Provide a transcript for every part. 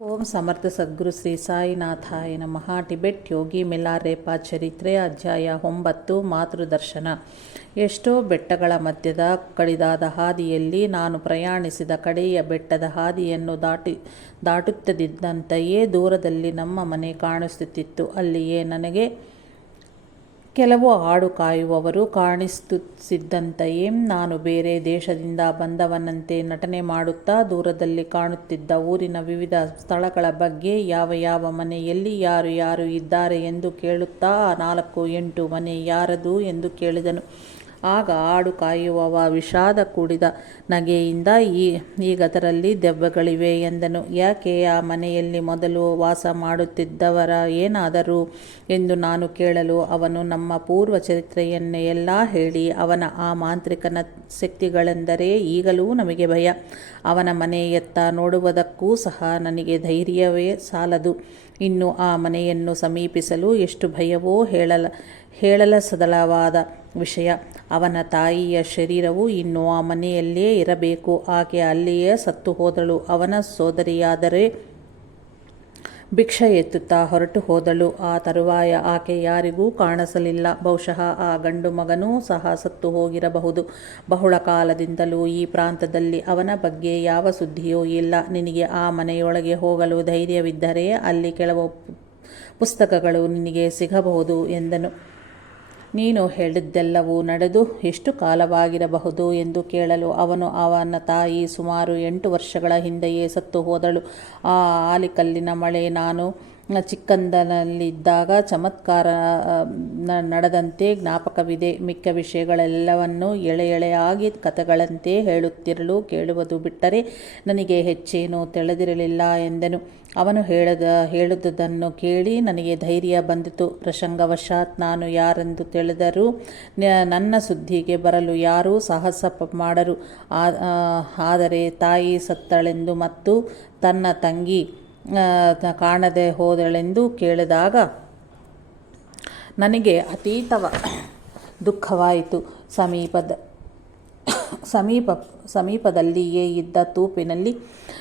ಓಂ ಸಮರ್ಥ ಸದ್ಗುರು ಶ್ರೀ ಸಾಯಿನಾಥಾಯ ನಮಃ. ಟಿಬೆಟ್ ಯೋಗಿ ಮಿಲಾರೇಪ ಚರಿತ್ರೆ ಅಧ್ಯಾಯ ಒಂಬತ್ತು ಮಾತೃದರ್ಶನ ಎಷ್ಟೋ ಬೆಟ್ಟಗಳ ಮಧ್ಯದ ಕಡಿದಾದ ಹಾದಿಯಲ್ಲಿ ನಾನು ಪ್ರಯಾಣಿಸಿದ ಕಡೆಯ ಬೆಟ್ಟದ ಹಾದಿಯನ್ನು ದಾಟಿ ದಾಟುತ್ತಿದ್ದಂತೆಯೇ ದೂರದಲ್ಲಿ ನಮ್ಮ ಮನೆ ಕಾಣಿಸುತ್ತಿತ್ತು. ಅಲ್ಲಿಯೇ ನನಗೆ ಕೆಲವು ಹಾಡು ಕಾಯುವವರು ಕಾಣಿಸುತ್ತಿದ್ದಂತೆಯೇ ನಾನು ಬೇರೆ ದೇಶದಿಂದ ಬಂದವನಂತೆ ನಟನೆ ಮಾಡುತ್ತಾ ದೂರದಲ್ಲಿ ಕಾಣುತ್ತಿದ್ದ ಊರಿನ ವಿವಿಧ ಸ್ಥಳಗಳ ಬಗ್ಗೆ ಯಾವ ಯಾವ ಮನೆಯಲ್ಲಿ ಯಾರು ಯಾರು ಇದ್ದಾರೆ ಎಂದು ಕೇಳುತ್ತಾ ನಾಲ್ಕು ಎಂಟು ಮನೆ ಯಾರದು ಎಂದು ಕೇಳಿದನು. ಆಗ ಆಡು ಕಾಯುವವ ವಿಷಾದ ಕೂಡಿದ ನಗೆಯಿಂದ ಈ, ಈಗದರಲ್ಲಿ ದೆವ್ವಗಳಿವೆ ಎಂದನು. ಯಾಕೆ ಆ ಮನೆಯಲ್ಲಿ ಮೊದಲು ವಾಸ ಮಾಡುತ್ತಿದ್ದವರ ಏನಾದರೂ ಎಂದು ನಾನು ಕೇಳಲು ಅವನು ನಮ್ಮ ಪೂರ್ವ ಚರಿತ್ರೆಯನ್ನೇ ಎಲ್ಲ ಹೇಳಿ ಅವನ ಆ ಮಾಂತ್ರಿಕನ ಶಕ್ತಿಗಳೆಂದರೆ ಈಗಲೂ ನಮಗೆ ಭಯ. ಅವನ ಮನೆಯತ್ತ ನೋಡುವುದಕ್ಕೂ ಸಹ ನನಗೆ ಧೈರ್ಯವೇ ಸಾಲದು. ಇನ್ನು ಆ ಮನೆಯನ್ನು ಸಮೀಪಿಸಲು ಎಷ್ಟು ಭಯವೋ ಹೇಳಲ ಹೇಳಲಸದಳವಾದ ವಿಷಯ. ಅವನ ತಾಯಿಯ ಶರೀರವು ಇನ್ನು ಆ ಮನೆಯಲ್ಲೇ ಇರಬೇಕು. ಆಕೆ ಅಲ್ಲಿಯೇ ಸತ್ತು ಹೋದಳು. ಅವನ ಸೋದರಿಯಾದರೆ ಭಿಕ್ಷ ಎತ್ತುತ್ತಾ ಹೊರಟು ಹೋದಳು. ಆ ತರುವಾಯ ಆಕೆ ಯಾರಿಗೂ ಕಾಣಿಸಲಿಲ್ಲ. ಬಹುಶಃ ಆ ಗಂಡು ಮಗನೂ ಸಹ ಸತ್ತು ಹೋಗಿರಬಹುದು. ಬಹುಳ ಕಾಲದಿಂದಲೂ ಈ ಪ್ರಾಂತದಲ್ಲಿ ಅವನ ಬಗ್ಗೆ ಯಾವ ಸುದ್ದಿಯೂ ಇಲ್ಲ. ನಿನಗೆ ಆ ಮನೆಯೊಳಗೆ ಹೋಗಲು ಧೈರ್ಯವಿದ್ದರೆ ಅಲ್ಲಿ ಕೆಲವು ಪುಸ್ತಕಗಳು ನಿನಗೆ ಸಿಗಬಹುದು ಎಂದನು. ನೀನು ಹೇಳಿದ್ದೆಲ್ಲವೂ ನಡೆದು ಎಷ್ಟು ಕಾಲವಾಗಿರಬಹುದು ಎಂದು ಕೇಳಲು ಅವನು ಅವನ ತಾಯಿ ಸುಮಾರು ಎಂಟು ವರ್ಷಗಳ ಹಿಂದೆಯೇ ಸತ್ತು ಹೋದಳು. ಆ ಆಲಿಕಲ್ಲಿನ ಮಳೆ ನಾನು ಚಿಕ್ಕಂದನಲ್ಲಿದ್ದಾಗ ಚಮತ್ಕಾರ ನಡೆದಂತೆ ಜ್ಞಾಪಕವಿದೆ. ಮಿಕ್ಕ ವಿಷಯಗಳೆಲ್ಲವನ್ನು ಎಳೆ ಎಳೆಯಾಗಿ ಕಥೆಗಳಂತೆ ಹೇಳುತ್ತಿರಲು ಕೇಳುವುದು ಬಿಟ್ಟರೆ ನನಗೆ ಹೆಚ್ಚೇನೂ ತಿಳಿದಿರಲಿಲ್ಲ ಎಂದನು. ಅವನು ಹೇಳದ ಹೇಳುವುದನ್ನು ಕೇಳಿ ನನಗೆ ಧೈರ್ಯ ಬಂದಿತು. ಪ್ರಸಂಗವಶಾತ್ ನಾನು ಯಾರೆಂದು ತಿಳಿದರೂ ನನ್ನ ಸುದ್ದಿಗೆ ಬರಲು ಯಾರೂ ಸಾಹಸ ಮಾಡರು. ಆದರೆ ತಾಯಿ ಸತ್ತಳೆಂದು ಮತ್ತು ತನ್ನ ತಂಗಿ ಕಾಣದೆ ಹೋದಳೆಂದು ಕೇಳಿದಾಗ, ನನಗೆ ಅತೀತವ ದುಃಖವಾಯಿತು. ಸಮೀಪದ, ಸಮೀಪ, ಸಮೀಪದಲ್ಲಿಯೇ ಇದ್ದ ತೂಪಿನಲ್ಲಿ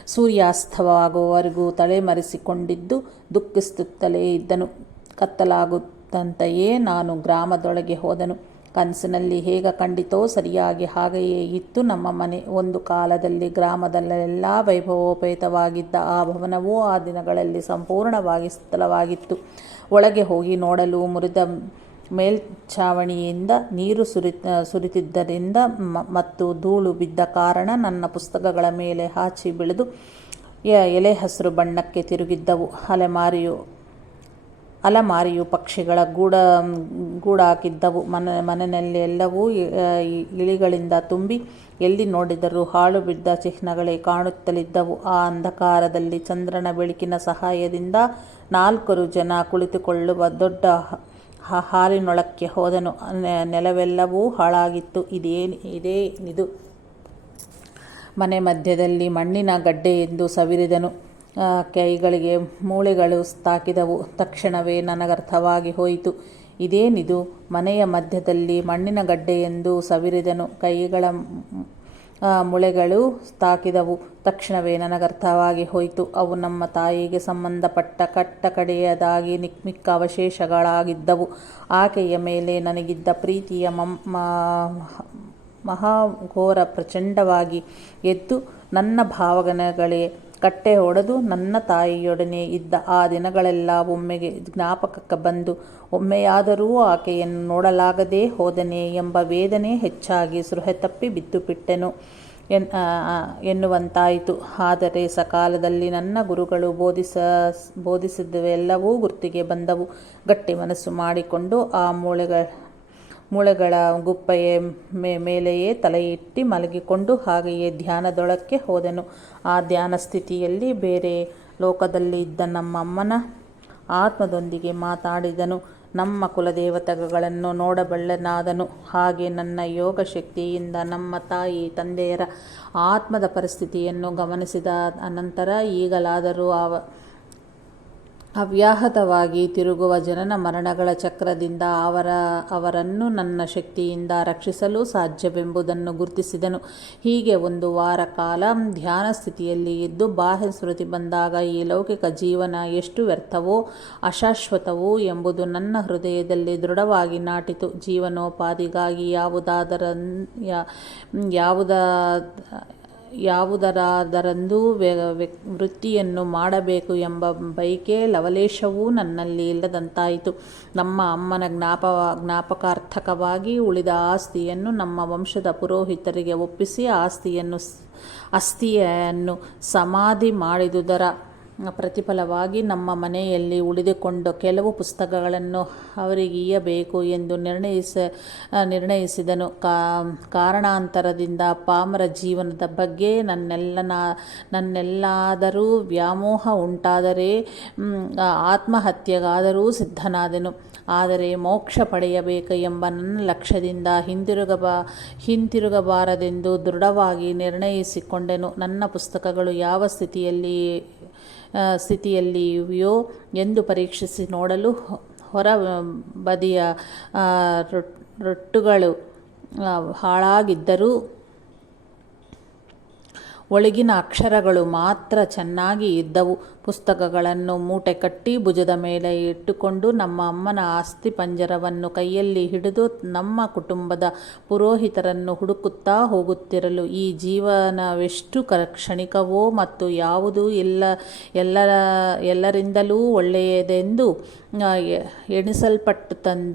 ಸೂರ್ಯಾಸ್ತವಾಗುವವರೆಗೂ ತಲೆಮರೆಸಿಕೊಂಡಿದ್ದು ದುಃಖಿಸುತ್ತಲೇ ಇದ್ದನು. ಕತ್ತಲಾಗುತ್ತಂತೆಯೇ ನಾನು ಗ್ರಾಮದೊಳಗೆ ಹೋದನು. ಕನಸಿನಲ್ಲಿ ಹೇಗ ಕಂಡಿತೋ ಸರಿಯಾಗಿ ಹಾಗೆಯೇ ಇತ್ತು ನಮ್ಮ ಮನೆ. ಒಂದು ಕಾಲದಲ್ಲಿ ಗ್ರಾಮದಲ್ಲೆಲ್ಲ ವೈಭವೋಪೇತವಾಗಿದ್ದ ಆ ಭವನವೂ ಆ ದಿನಗಳಲ್ಲಿ ಸಂಪೂರ್ಣವಾಗಿ ಸ್ಥಳವಾಗಿತ್ತು ಒಳಗೆ ಹೋಗಿ ನೋಡಲು ಮುರಿದ ಮೇಲ್ಛಾವಣಿಯಿಂದ ನೀರು ಸುರಿ ಸುರಿತಿದ್ದರಿಂದ ಮತ್ತು ಧೂಳು ಬಿದ್ದ ಕಾರಣ ನನ್ನ ಪುಸ್ತಕಗಳ ಮೇಲೆ ಹಾಚಿ ಬೆಳೆದು ಎಲೆ ಹಸಿರು ಬಣ್ಣಕ್ಕೆ ತಿರುಗಿದ್ದವು. ಅಲೆಮಾರಿಯು ಅಲಮಾರಿಯು ಪಕ್ಷಿಗಳ ಗೂಡ ಗೂಡಾಕಿದ್ದವು ಮನೆ, ಮನೆಯಲ್ಲಿ ಎಲ್ಲವೂ ಇಳಿಗಳಿಂದ ತುಂಬಿ ಎಲ್ಲಿ ನೋಡಿದರೂ ಹಾಳು ಬಿದ್ದ ಚಿಹ್ನಗಳೇ ಕಾಣುತ್ತಲಿದ್ದವು. ಆ ಅಂಧಕಾರದಲ್ಲಿ ಚಂದ್ರನ ಬೆಳಕಿನ ಸಹಾಯದಿಂದ ನಾಲ್ಕರು ಜನ ಕುಳಿತುಕೊಳ್ಳುವ ದೊಡ್ಡ ಹಾಲಿನೊಳಕ್ಕೆ ಹೋದನು. ನೆಲವೆಲ್ಲವೂ ಹಾಳಾಗಿತ್ತು. ಇದೇನು ಇದು ಮನೆ ಮಧ್ಯದಲ್ಲಿ ಮಣ್ಣಿನ ಗಡ್ಡೆಯೆಂದು ಸವಿರಿದನು. ಕೈಗಳಿಗೆ ಮೂಳೆಗಳು ತಾಕಿದವು ತಕ್ಷಣವೇ ನನಗರ್ಥವಾಗಿ ಹೋಯಿತು. ಇದೇನಿದು? ಮನೆಯ ಮಧ್ಯದಲ್ಲಿ ಮಣ್ಣಿನ ಗಡ್ಡೆಯೆಂದು ಸವಿರಿದನು. ಕೈಗಳ ಮುಳೆಗಳು ತಾಕಿದವು ತಕ್ಷಣವೇ ನನಗರ್ಥವಾಗಿ ಹೋಯಿತು. ಅವು ನಮ್ಮ ತಾಯಿಗೆ ಸಂಬಂಧಪಟ್ಟ ಕಟ್ಟ ಕಡೆಯದಾಗಿ ನಿಕ್ಮಿಕ್ಕ ಅವಶೇಷಗಳಾಗಿದ್ದವು. ಆಕೆಯ ಮೇಲೆ ನನಗಿದ್ದ ಪ್ರೀತಿಯ ಮಹಾಘೋರ ಪ್ರಚಂಡವಾಗಿ ಎದ್ದು ನನ್ನ ಭಾವನೆಗಳೇ ಕಟ್ಟೆ ಹೊಡೆದು ನನ್ನ ತಾಯಿಯೊಡನೆ ಇದ್ದ ಆ ದಿನಗಳೆಲ್ಲ ಒಮ್ಮೆಗೆ ಜ್ಞಾಪಕಕ್ಕೆ ಬಂದು, ಒಮ್ಮೆಯಾದರೂ ಆಕೆಯನ್ನು ನೋಡಲಾಗದೇ ಹೋದನೆ ಎಂಬ ವೇದನೆ ಹೆಚ್ಚಾಗಿ ಸೃಹೆ ತಪ್ಪಿ ಬಿದ್ದು ಬಿಟ್ಟೆನು ಎನ್ ಎನ್ನುವಂತಾಯಿತು. ಆದರೆ ಸಕಾಲದಲ್ಲಿ ನನ್ನ ಗುರುಗಳು ಬೋಧಿಸ, ಬೋಧಿಸಿದವೆಲ್ಲವೂ ಗುರ್ತಿಗೆ ಬಂದವು. ಗಟ್ಟಿ ಮನಸ್ಸು ಮಾಡಿಕೊಂಡು ಆ ಮೂಳೆಗಳ ಮೂಳೆಗಳ ಗುಪ್ಪೆಯ ಮೇಲೆಯೇ ತಲೆಯಿಟ್ಟು ಮಲಗಿಕೊಂಡು ಹಾಗೆಯೇ ಧ್ಯಾನದೊಳಕ್ಕೆ ಹೋದನು. ಆ ಧ್ಯಾನ ಸ್ಥಿತಿಯಲ್ಲಿ ಬೇರೆ ಲೋಕದಲ್ಲಿ ಇದ್ದ ನಮ್ಮಮ್ಮನ ಆತ್ಮದೊಂದಿಗೆ ಮಾತಾಡಿದನು. ನಮ್ಮ ಕುಲದೇವತೆಗಳನ್ನು ನೋಡಬಲ್ಲನಾದನು. ಹಾಗೆ ನನ್ನ ಯೋಗ ಶಕ್ತಿಯಿಂದ ನಮ್ಮ ತಾಯಿ, ತಂದೆಯರ ಆತ್ಮದ ಪರಿಸ್ಥಿತಿಯನ್ನು ಗಮನಿಸಿದ ಅನಂತರ ಈಗಲಾದರೂ ಅವ ಅವ್ಯಾಹತವಾಗಿ ತಿರುಗುವ ಜನನ ಮರಣಗಳ ಚಕ್ರದಿಂದ ಅವರ, ಅವರನ್ನು ನನ್ನ ಶಕ್ತಿಯಿಂದ ರಕ್ಷಿಸಲು ಸಾಧ್ಯವೆಂಬುದನ್ನು ಗುರುತಿಸಿದನು. ಹೀಗೆ ಒಂದು ವಾರ ಕಾಲ ಧ್ಯಾನ ಸ್ಥಿತಿಯಲ್ಲಿ ಇದ್ದು ಬಾಹ್ಯ ಸ್ಮೃತಿ ಬಂದಾಗ ಈ ಲೌಕಿಕ ಜೀವನ ಎಷ್ಟು ವ್ಯರ್ಥವೋ, ಅಶಾಶ್ವತವೋ ಎಂಬುದು ನನ್ನ ಹೃದಯದಲ್ಲಿ ದೃಢವಾಗಿ ನಾಟಿತು. ಜೀವನೋಪಾಧಿಗಾಗಿ ಯಾವುದಾದರ ಯಾವುದ ಯಾವುದರಾದರೊಂದು ವೃತ್ತಿಯನ್ನು ಮಾಡಬೇಕು ಎಂಬ ಬಯಕೆ ಲವಲೇಶವೂ ನನ್ನಲ್ಲಿ ಇಲ್ಲದಂತಾಯಿತು. ನಮ್ಮ ಅಮ್ಮನ ಜ್ಞಾಪ, ಜ್ಞಾಪಕಾರ್ಥಕವಾಗಿ ಉಳಿದ ಆಸ್ತಿಯನ್ನು ನಮ್ಮ ವಂಶದ ಪುರೋಹಿತರಿಗೆ ಒಪ್ಪಿಸಿ ಆಸ್ತಿಯನ್ನು, ಅಸ್ಥಿಯನ್ನು ಸಮಾಧಿ ಮಾಡಿದುದರ ಪ್ರತಿಫಲವಾಗಿ ನಮ್ಮ ಮನೆಯಲ್ಲಿ ಉಳಿದುಕೊಂಡ ಕೆಲವು ಪುಸ್ತಕಗಳನ್ನು ಅವರಿಗೀಯಬೇಕು ಎಂದು ನಿರ್ಣಯಿಸ, ನಿರ್ಣಯಿಸಿದನು. ಕಾರಣಾಂತರದಿಂದ ಪಾಮರ ಜೀವನದ ಬಗ್ಗೆ ನನ್ನೆಲ್ಲ ನನ್ನೆಲ್ಲಾದರೂ ವ್ಯಾಮೋಹ ಉಂಟಾದರೆ ಆತ್ಮಹತ್ಯೆಗಾದರೂ ಸಿದ್ಧನಾದನು. ಆದರೆ ಮೋಕ್ಷ ಪಡೆಯಬೇಕು ಎಂಬ ನನ್ನ ಲಕ್ಷ್ಯದಿಂದ ಹಿಂದಿರುಗಬ, ಹಿಂತಿರುಗಬಾರದೆಂದು ದೃಢವಾಗಿ ನಿರ್ಣಯಿಸಿಕೊಂಡೆನು. ನನ್ನ ಪುಸ್ತಕಗಳು ಯಾವ ಸ್ಥಿತಿಯಲ್ಲಿ ಸ್ಥಿತಿಯಲ್ಲಿವೆಯೋ ಎಂದು ಪರೀಕ್ಷಿಸಿ ನೋಡಲು ಹೊರ ಬದಿಯ ರೊಟ್ಟುಗಳು ಹಾಳಾಗಿದ್ದರೂ ಒಳಗಿನ ಅಕ್ಷರಗಳು ಮಾತ್ರ ಚೆನ್ನಾಗಿ ಇದ್ದವು. ಪುಸ್ತಕಗಳನ್ನು ಮೂಟೆ ಕಟ್ಟಿ ಭುಜದ ಮೇಲೆ ಇಟ್ಟುಕೊಂಡು ನಮ್ಮ ಅಮ್ಮನ ಆಸ್ತಿ ಪಂಜರವನ್ನು ಕೈಯಲ್ಲಿ ಹಿಡಿದು ನಮ್ಮ ಕುಟುಂಬದ ಪುರೋಹಿತರನ್ನು ಹುಡುಕುತ್ತಾ ಹೋಗುತ್ತಿರಲು ಈ ಜೀವನವೆಷ್ಟು ಕ್ಷಣಿಕವೋ ಮತ್ತು ಯಾವುದು ಎಲ್ಲ ಎಲ್ಲರ, ಎಲ್ಲರಿಂದಲೂ ಒಳ್ಳೆಯದೆಂದು ಎಣಿಸಲ್ಪಟ್ಟು ತನ್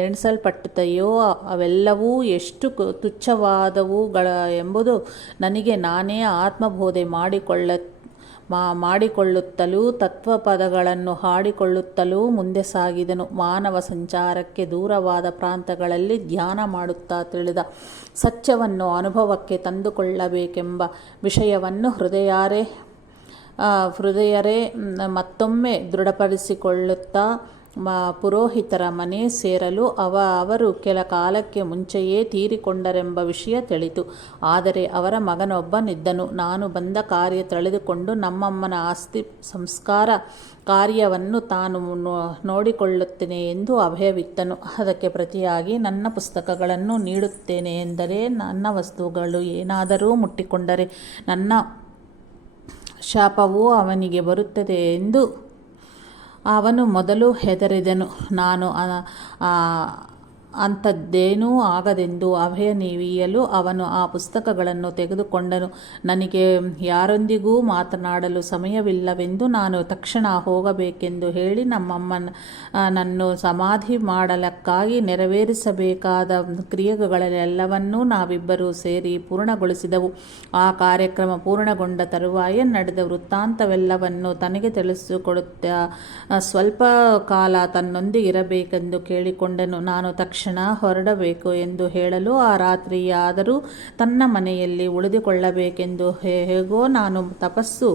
ಎಣಿಸಲ್ಪಟ್ಟತೆಯೋ ಅವೆಲ್ಲವೂ ಎಷ್ಟು ತುಚ್ಛವಾದವುಗಳ ಎಂಬುದು ನನಗೆ ನಾನೇ ಆತ್ಮಬೋಧೆ ಮಾಡಿಕೊಳ್ಳ ಮಾ ಮಾಡಿಕೊಳ್ಳುತ್ತಲೂ ತತ್ವಪದಗಳನ್ನು ಹಾಡಿಕೊಳ್ಳುತ್ತಲೂ ಮುಂದೆ ಸಾಗಿದನು. ಮಾನವ ಸಂಚಾರಕ್ಕೆ ದೂರವಾದ ಪ್ರಾಂತಗಳಲ್ಲಿ ಧ್ಯಾನ ಮಾಡುತ್ತಾ ತಿಳಿದ, ಸತ್ಯವನ್ನು ಅನುಭವಕ್ಕೆ ತಂದುಕೊಳ್ಳಬೇಕೆಂಬ ವಿಷಯವನ್ನು ಹೃದಯಾರೇ ಹೃದಯರೇ ಮತ್ತೊಮ್ಮೆ ದೃಢಪಡಿಸಿಕೊಳ್ಳುತ್ತಾ ಪುರೋಹಿತರ ಮನೆ ಸೇರಲು ಅವ ಅವರು ಕೆಲ ಕಾಲಕ್ಕೆ ಮುಂಚೆಯೇ ತೀರಿಕೊಂಡರೆಂಬ ವಿಷಯ ತಿಳಿತು. ಆದರೆ ಅವರ ಮಗನೊಬ್ಬನಿದ್ದನು. ನಾನು ಬಂದ ಕಾರ್ಯ ತಳೆದುಕೊಂಡು ನಮ್ಮಮ್ಮನ ಆಸ್ತಿ ಸಂಸ್ಕಾರ ಕಾರ್ಯವನ್ನು ತಾನು ನೋಡಿಕೊಳ್ಳುತ್ತೇನೆ ಎಂದು ಅಭಯವಿತ್ತನು. ಅದಕ್ಕೆ ಪ್ರತಿಯಾಗಿ ನನ್ನ ಪುಸ್ತಕಗಳನ್ನು ನೀಡುತ್ತೇನೆ ಎಂದರೆ ನನ್ನ ವಸ್ತುಗಳು ಏನಾದರೂ ಮುಟ್ಟಿಕೊಂಡರೆ ನನ್ನ ಶಾಪವು ಅವನಿಗೆ ಬರುತ್ತದೆ ಎಂದು ಅವನು ಮೊದಲು ಹೆದರಿದನು. ನಾನು ಅಂಥದ್ದೇನೂ ಆಗದೆಂದು ಅಭಯ ನೀವಿಯಲು ಅವನು ಆ ಪುಸ್ತಕಗಳನ್ನು ತೆಗೆದುಕೊಂಡನು. ನನಗೆ ಯಾರೊಂದಿಗೂ ಮಾತನಾಡಲು ಸಮಯವಿಲ್ಲವೆಂದು ನಾನು ತಕ್ಷಣ ಹೋಗಬೇಕೆಂದು ಹೇಳಿ ನಮ್ಮಮ್ಮನ ನನ್ನು ಸಮಾಧಿ ಮಾಡಲಕ್ಕಾಗಿ ನೆರವೇರಿಸಬೇಕಾದ ಕ್ರಿಯೆಗಳೆಲ್ಲವನ್ನೂ ನಾವಿಬ್ಬರೂ ಸೇರಿ ಪೂರ್ಣಗೊಳಿಸಿದವು. ಆ ಕಾರ್ಯಕ್ರಮ ಪೂರ್ಣಗೊಂಡ ತರುವಾಯ ನಡೆದ ವೃತ್ತಾಂತವೆಲ್ಲವನ್ನು ತನಗೆ ತಿಳಿಸಿಕೊಡುತ್ತಾ ಸ್ವಲ್ಪ ಕಾಲ ತನ್ನೊಂದಿಗಿರಬೇಕೆಂದು ಕೇಳಿಕೊಂಡನು. ನಾನು ತಕ್ಷಣ ತಕ್ಷಣ ಹೊರಡಬೇಕು ಎಂದು ಹೇಳಲು ಆ ರಾತ್ರಿಯಾದರೂ ತನ್ನ ಮನೆಯಲ್ಲಿ ಉಳಿದುಕೊಳ್ಳಬೇಕೆಂದು ಹೇಗೋ ನಾನು ತಪಸ್ಸು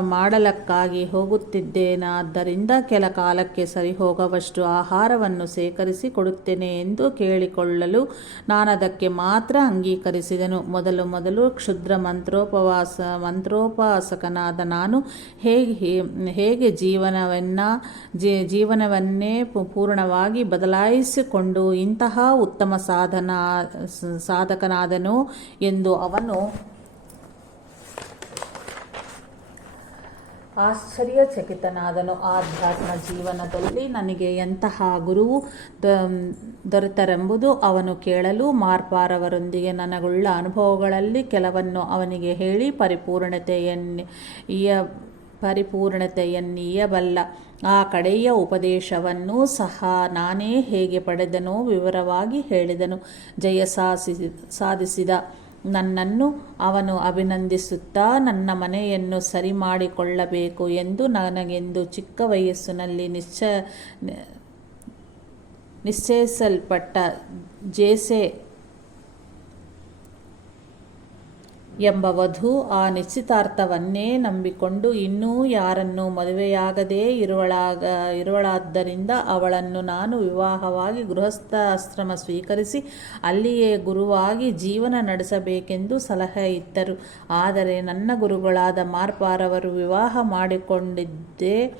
ಮಾಡಲಕ್ಕಾಗಿ ಹೋಗುತ್ತಿದ್ದೇನಾದ್ದರಿಂದ ಕೆಲ ಕಾಲಕ್ಕೆ ಸರಿ ಹೋಗುವಷ್ಟು ಆಹಾರವನ್ನು ಸೇಕರಿಸಿ ಕೊಡುತ್ತೇನೆ ಎಂದು ಕೇಳಿಕೊಳ್ಳಲು ನಾನದಕ್ಕೆ ಮಾತ್ರ ಅಂಗೀಕರಿಸಿದನು. ಮೊದಲು ಮೊದಲು ಕ್ಷುದ್ರ ಮಂತ್ರೋಪವಾಸ, ಮಂತ್ರೋಪಾಸಕನಾದ ನಾನು ಹೇಗೆ ಹೇಗೆ ಜೀವನವನ್ನ ಜೀವನವನ್ನೇ ಪೂರ್ಣವಾಗಿ ಬದಲಾಯಿಸಿಕೊಂಡು ಇಂತಹ ಉತ್ತಮ ಸಾಧನ, ಸಾಧಕನಾದನು ಎಂದು ಅವನು ಆಶ್ಚರ್ಯಚಕಿತನಾದನು ಆಧ್ಯಾತ್ಮ ಜೀವನದಲ್ಲಿ ನನಗೆ ಎಂತಹ ಗುರುವು ದೊರೆತರೆಂಬುದು ಅವನು ಕೇಳಲು ಮಾರ್ಪಾರವರೊಂದಿಗೆ ನನಗುಳ್ಳ ಅನುಭವಗಳಲ್ಲಿ ಕೆಲವನ್ನು ಅವನಿಗೆ ಹೇಳಿ ಪರಿಪೂರ್ಣತೆಯನ್ನಿಯ ಪರಿಪೂರ್ಣತೆಯನ್ನೀಯಬಲ್ಲ ಆ ಕಡೆಯ ಉಪದೇಶವನ್ನು ಸಹ ನಾನೇ ಹೇಗೆ ಪಡೆದನೋ ವಿವರವಾಗಿ ಹೇಳಿದನು. ಜಯ ಸಾಧಿಸಿ ಸಾಧಿಸಿದ. ನನ್ನನ್ನು ಅವನು ಅಭಿನಂದಿಸುತ್ತಾ ನನ್ನ ಮನೆಯನ್ನು ಸರಿ ಮಾಡಿಕೊಳ್ಳಬೇಕು ಎಂದು ನನಗೆಂದು ಚಿಕ್ಕ ವಯಸ್ಸಿನಲ್ಲಿ ನಿಶ್ಚಯ ನಿಶ್ಚಯಿಸಲ್ಪಟ್ಟ. ಜೇಸೆ ಎಂಬ ವಧು ಆ ನಿಶ್ಚಿತಾರ್ಥವನ್ನೇ ನಂಬಿಕೊಂಡು ಇನ್ನೂ ಯಾರನ್ನೂ ಮದುವೆಯಾಗದೇ ಇರುವಳಾಗ, ಇರುವಳಾದ್ದರಿಂದ ಅವಳನ್ನು ನಾನು ವಿವಾಹವಾಗಿ ಗೃಹಸ್ಥಾಶ್ರಮ ಸ್ವೀಕರಿಸಿ ಅಲ್ಲಿಯೇ ಗುರುವಾಗಿ ಜೀವನ ನಡೆಸಬೇಕೆಂದು ಸಲಹೆ ಇತ್ತರು ಆದರೆ ನನ್ನ ಗುರುಗಳಾದ ಮಾರ್ಪಾರವರು ವಿವಾಹ ಮಾಡಿಕೊಂಡಿದ್ದೇ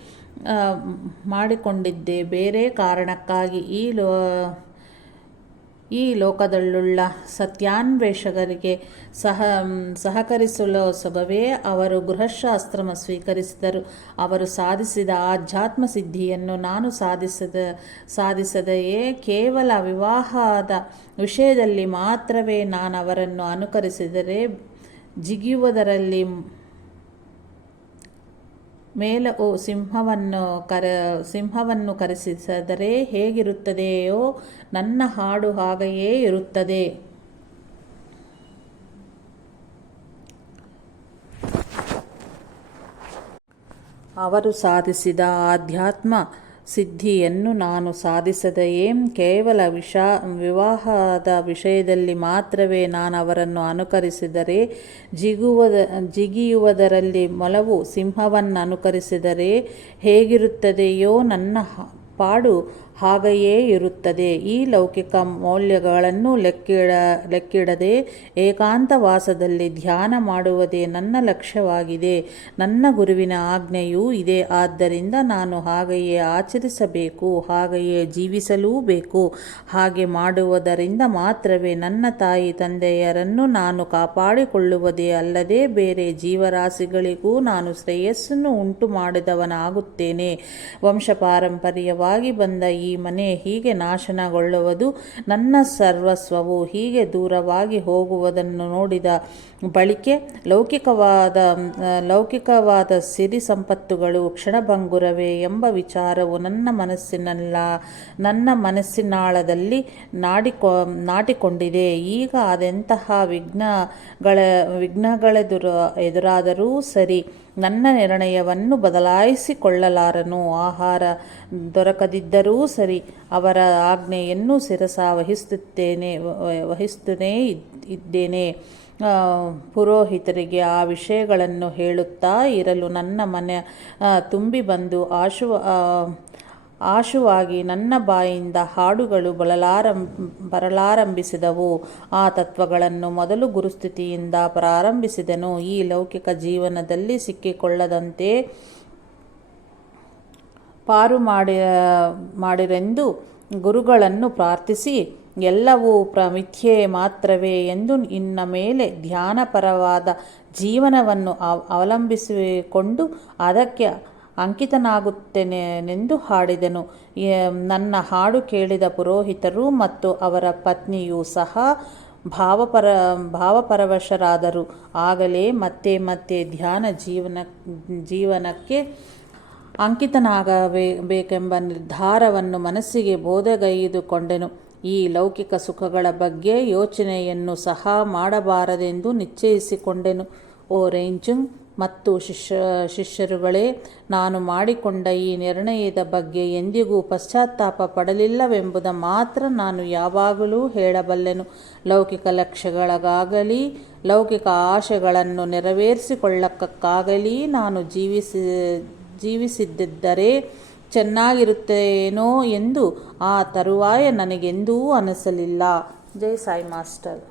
ಮಾಡಿಕೊಂಡಿದ್ದೆ ಬೇರೆ ಕಾರಣಕ್ಕಾಗಿ ಈ ಲೋ ಈ ಲೋಕದಲ್ಲುಳ್ಳ ಸತ್ಯಾನ್ವೇಷಕರಿಗೆ ಸಹ ಸಹಕರಿಸಲು ಸೊಗವೇ ಅವರು ಗೃಹಶಾಸ್ತ್ರಮ ಸ್ವೀಕರಿಸಿದರು. ಅವರು ಸಾಧಿಸಿದ ಆಧ್ಯಾತ್ಮ ಸಿದ್ಧಿಯನ್ನು ನಾನು ಸಾಧಿಸದ, ಸಾಧಿಸದೆಯೇ ಕೇವಲ ವಿವಾಹದ ವಿಷಯದಲ್ಲಿ ಮಾತ್ರವೇ ನಾನು ಅವರನ್ನು ಅನುಕರಿಸಿದರೆ ಜಿಗಿಯುವುದರಲ್ಲಿ ಮೇಲೆ ಸಿಂಹವನ್ನು ಕರ, ಸಿಂಹವನ್ನು ಕರೆಸಿದರೆ ಹೇಗಿರುತ್ತದೆಯೋ ನನ್ನ ಹಾಡು ಹಾಗೆಯೇ ಇರುತ್ತದೆ. ಅವರು ಸಾಧಿಸಿದ ಆಧ್ಯಾತ್ಮ ಸಿದ್ಧಿಯನ್ನು ನಾನು ಸಾಧಿಸದೆಯೇ ಕೇವಲ ವಿಷ, ವಿವಾಹದ ವಿಷಯದಲ್ಲಿ ಮಾತ್ರವೇ ನಾನು ಅವರನ್ನು ಅನುಕರಿಸಿದರೆ ಜಿಗುವ ಜಿಗಿಯುವುದರಲ್ಲಿ ಮೊಲವು ಸಿಂಹವನ್ನು ಅನುಕರಿಸಿದರೆ ಹೇಗಿರುತ್ತದೆಯೋ ನನ್ನ ಪಾಡು ಹಾಗೆಯೇ ಇರುತ್ತದೆ. ಈ ಲೌಕಿಕ ಮೌಲ್ಯಗಳನ್ನು ಲೆಕ್ಕಿಡ, ಲೆಕ್ಕಿಡದೆ ಏಕಾಂತವಾಸದಲ್ಲಿ ಧ್ಯಾನ ಮಾಡುವುದೇ ನನ್ನ ಲಕ್ಷ್ಯವಾಗಿದೆ. ನನ್ನ ಗುರುವಿನ ಆಜ್ಞೆಯೂ ಇದೆ. ಆದ್ದರಿಂದ ನಾನು ಹಾಗೆಯೇ ಆಚರಿಸಬೇಕು, ಹಾಗೆಯೇ ಜೀವಿಸಲೂ ಬೇಕು ಹಾಗೆ ಮಾಡುವುದರಿಂದ ಮಾತ್ರವೇ ನನ್ನ ತಾಯಿ ತಂದೆಯರನ್ನು ನಾನು ಕಾಪಾಡಿಕೊಳ್ಳುವುದೇ ಅಲ್ಲದೆ ಬೇರೆ ಜೀವರಾಶಿಗಳಿಗೂ ನಾನು ಶ್ರೇಯಸ್ಸನ್ನು ಉಂಟು ಮಾಡಿದವನಾಗುತ್ತೇನೆ ವಂಶಪಾರಂಪರ್ಯವಾಗಿ ಬಂದ ಈ ಮನೆ ಹೀಗೆ ನಾಶನಗೊಳ್ಳುವುದು, ನನ್ನ ಸರ್ವಸ್ವವು ಹೀಗೆ ದೂರವಾಗಿ ಹೋಗುವುದನ್ನು ನೋಡಿದ ಬಳಿಕೆ ಲೌಕಿಕವಾದ ಲೌಕಿಕವಾದ ಸಿರಿ ಸಂಪತ್ತುಗಳು ಕ್ಷಣಭಂಗುರವೇ ಎಂಬ ವಿಚಾರವು ನನ್ನ ಮನಸ್ಸಿನಲ್ಲ, ನನ್ನ ಮನಸ್ಸಿನಾಳದಲ್ಲಿ ನಾಡಿಕೊ, ನಾಟಿಕೊಂಡಿದೆ. ಈಗ ಅದೆಂತಹ ವಿಘ್ನಗಳ ವಿಘ್ನಗಳೆದುರು, ಎದುರಾದರೂ ಸರಿ ನನ್ನ ನಿರ್ಣಯವನ್ನು ಬದಲಾಯಿಸಿಕೊಳ್ಳಲಾರನು. ಆಹಾರ ದೊರಕದಿದ್ದರೂ ಸರಿ ಅವರ ಆಜ್ಞೆಯನ್ನು ಶಿರಸ ವಹಿಸುತ್ತೇನೆ ವ- ವಹಿಸ್ತನೇ ಇದ್- ಇದ್ದೇನೆ ಪುರೋಹಿತರಿಗೆ ಆ ವಿಷಯಗಳನ್ನು ಹೇಳುತ್ತಾ ಇರಲು ನನ್ನ ಮನೆ ತುಂಬಿ ಬಂದು ಆಶು ಆ, ಆಶುವಾಗಿ ನನ್ನ ಬಾಯಿಂದ ಹಾಡುಗಳು ಬರಲಾರಂ ಬರಲಾರಂಭಿಸಿದವು. ಆ ತತ್ವಗಳನ್ನು ಮೊದಲು ಗುರುಸ್ಥಿತಿಯಿಂದ ಪ್ರಾರಂಭಿಸಿದನು. ಈ ಲೌಕಿಕ ಜೀವನದಲ್ಲಿ ಸಿಕ್ಕಿಕೊಳ್ಳದಂತೆ ಪಾರು ಮಾಡಿ, ಮಾಡಿರೆಂದು ಗುರುಗಳನ್ನು ಪ್ರಾರ್ಥಿಸಿ, ಎಲ್ಲವೂ ಪ್ರಮಿಥ್ಯೆ ಮಾತ್ರವೇ ಎಂದು ಇನ್ನ ಮೇಲೆ ಧ್ಯಾನಪರವಾದ ಜೀವನವನ್ನು ಅವ- ಅವಲಂಬಿಸಿಕೊಂಡು ಅದಕ್ಕೆ ಅಂಕಿತನಾಗುತ್ತೇನೆಂದು ಹಾಡಿದನು. ನನ್ನ ಹಾಡು ಕೇಳಿದ ಪುರೋಹಿತರು ಮತ್ತು ಅವರ ಪತ್ನಿಯೂ ಸಹ ಭಾವಪರ, ಭಾವಪರವಶರಾದರು. ಆಗಲೇ ಮತ್ತೆ ಮತ್ತೆ ಧ್ಯಾನ ಜೀವನ, ಜೀವನಕ್ಕೆ ಅಂಕಿತನಾಗಬೇ ಬೇಕೆಂಬ ನಿರ್ಧಾರವನ್ನು ಮನಸ್ಸಿಗೆ ಬೋಧಗೈದುಕೊಂಡೆನು. ಈ ಲೌಕಿಕ ಸುಖಗಳ ಬಗ್ಗೆ ಯೋಚನೆಯನ್ನು ಸಹ ಮಾಡಬಾರದೆಂದು ನಿಶ್ಚಯಿಸಿಕೊಂಡೆನು. ಓ ರೇಂಜುಂಗ್ ಮತ್ತು ಶಿಷ್ಯ, ಶಿಷ್ಯರುಗಳೇ, ನಾನು ಮಾಡಿಕೊಂಡ ಈ ನಿರ್ಣಯದ ಬಗ್ಗೆ ಎಂದಿಗೂ ಪಶ್ಚಾತ್ತಾಪ ಪಡಲಿಲ್ಲವೆಂಬುದ ಮಾತ್ರ ನಾನು ಯಾವಾಗಲೂ ಹೇಳಬಲ್ಲೆನು. ಲೌಕಿಕ ಲಕ್ಷ್ಯಗಳಿಗಾಗಲಿ ಲೌಕಿಕ ಆಶೆಗಳನ್ನು ನೆರವೇರಿಸಿಕೊಳ್ಳಕ್ಕಾಗಲಿ ನಾನು ಜೀವಿಸಿ ಜೀವಿಸಿದ್ದರೆ ಚೆನ್ನಾಗಿರುತ್ತೇನೋ ಎಂದು ಆ ತರುವಾಯ ನನಗೆಂದೂ ಅನಿಸಲಿಲ್ಲ. ಜೈ ಸಾಯಿ ಮಾಸ್ಟರ್.